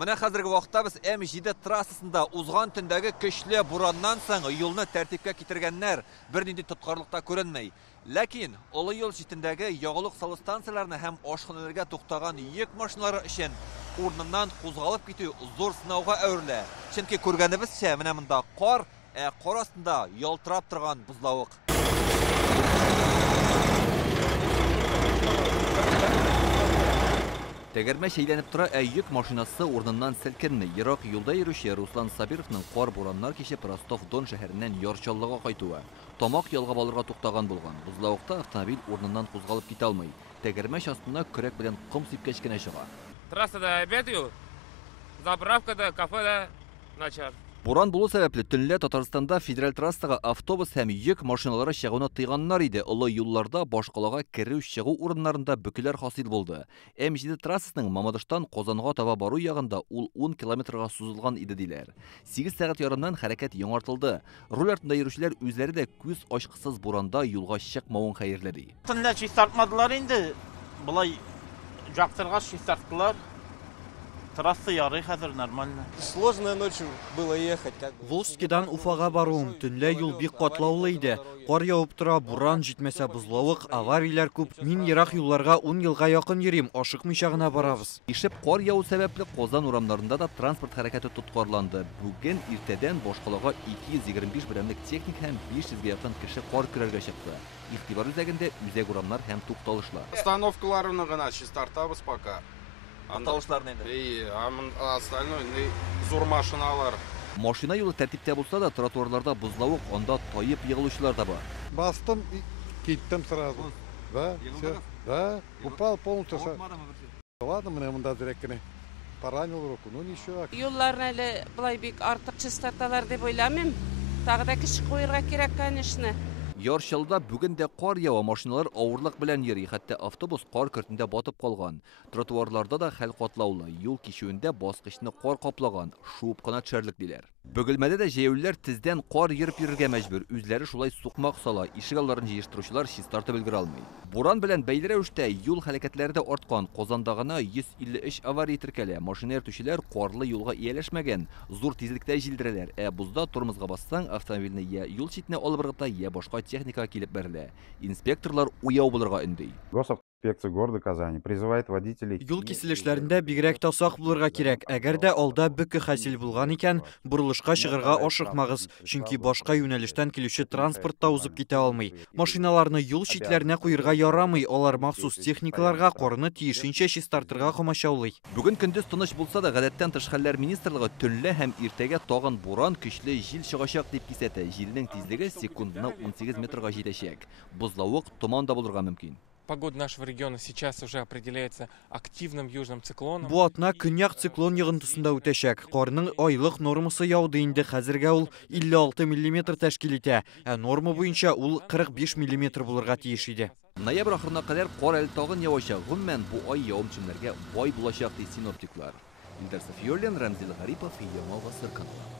Менә хәзерге вакытта без М7 трассасында узган төндәге көчле бураннан соң юлны тәртипкә китергәннәр бернинди тоткарлыкта күренмәй. Ләкин олы юл читендәге ягулык салу станцияләрне һәм ашханаларга туктаган йөк машиналары өчен урыннан кузгалып китү зур сынауга әверелә. Чөнки күргәнебезчә, менә монда кар, кар астында ялтырап торган бузлавык. Тәгәрмә шәйләнеп тора, йөк машинасы урыннан селкенмәй. Ерак юлда йөрүче Руслан Сабировның кар бураннар кичеп Ростов-Дон шәһәреннән Ярчаллыга кайтуы. Тамак ялгап алырга туктаган булган. Бузлавыкта автомобиль урыннан кузгалып китә алмый. Тәгәрмәч астына көрәк белән ком сипкәч кенә чыга. Трассада обед юк, заправкада, кафеда начар. Буран булу сәбәпле төнлә Татарстанда федераль трассага автобус һәм йөк машиналары чыгуны тыйганнар иде. Олы юлларда башкалага керү-чыгу урыннарында бөкеләр хасил булды. М7 трассасының Мамадыштан Казанга таба бару ягында ул 10 километрга сузылган иде диләр. 8 сәгать ярымнан хәрәкәт яңартылды. Руль артында йөрүчеләр үзләре дә күз ачкысыз буранда юлга чыкмавын хәерләди. Төнлә чистартмадылар инде. Булай жактырга чистарттылар. Трасса ярый хәзер нормально. Сложно ночью было ехать. Волжскидан Уфага баруым, төнлә юл бик катлаулы иде. Кар явып тора, буран җитмәсә бузлавык, аварияләр күп. Мин ерак юлларга 10 елга якын йөрим, ашыкмыйча гына барабыз. Ишеп кар яву сәбәпле Казан урамнарында да транспорт хәрәкәте тоткарланды. Бүген иртәдән башкалага 225 берәмлек техник һәм 500 якын кеше кар көрәргә чыкты. Игътибар үзәгендә үзәк урамнар һәм тукталышлар. Остановкаларны гына чистартабыз пока. Анталышларны инде. Остальное зур машиналар. Машина юлы тәртиптә булса да, тротуарларда бузлавык, анда таеп егылучылар да бар. Бастым и киттем сразу. Да, все. Да, упал полностью. Ладно, мне монда диреккене поранил руку, ну ничего. Юлларны әле булай бик артык чистарталар дип уйламыйм. Тагы да кеше куярга кирәк, конечно. Ярчалда бүген дә кар ява, машиналар авырлык белән йөри, хәтта автобус кар кертендә батып калган. Тротуарларда да хәл катлаулы, юл кишүендә баскычны кар каплаган, шуып кына төшәрлек диләр. Бөгелмәдә дә җәяүлеләр тездән кар йөреп йөрергә мәҗбүр, үзләре шулай сукмак сала, ишек алларын җыештыручылар чистартып өлгерә алмый. Буран белән бәйле рәвештә юл хәрәкәтләре дә арткан, Казанда гына 153 авария теркәлә, машина йөртүчеләр карлы юлга ияләшмәгән, зур тизлектә җилдерәләр, бузда тормозга бассаң, автомобильне я юл читенә алып барырга, я башка техника килеп бәрелә. Инспекторлар уяу булырга өнди. Инспекция города Казани призывает водителей. Юл киселешләрендә бигрәк тә сак булырга кирәк. Әгәр дә алда бөке хасил булган икән, бурылышка чыгарга ашыкмагыз, чөнки башка юнәлештән килүче транспорт та узып китә алмый. Машиналарны юл читләренә куярга ярамый, алар махсус техникаларга карны тиешенчә чистартырга комачаулый. Бүген көндез тыныч булса да, гадәттән тыш хәлләр министрлыгы төнлә һәм иртәгә тагын буран, көчле җил чыгачак дип кисәтә. Җилнең тизлеге секундына 18 метрга җитәчәк. Бузлавык, томан да булырга мөмкин. Погода нашего региона сейчас уже определяется активным южным циклоном. Бу атна көньяк циклон йогынтысында үтәчәк. Карның айлык нормасы яуды инде, хәзергә ул 56 мм тәшкил итә. Норма буенча ул 45 мм булырга тиеш иде. Ноябрь ахырына кадәр кар әле тагын явачак. Гомумән бу ай явым-төшемнәргә бай булачак ди синоптиклар. Илдар Сафиуллин, Рамзил Гарипов, Яңа Гасыр каналы.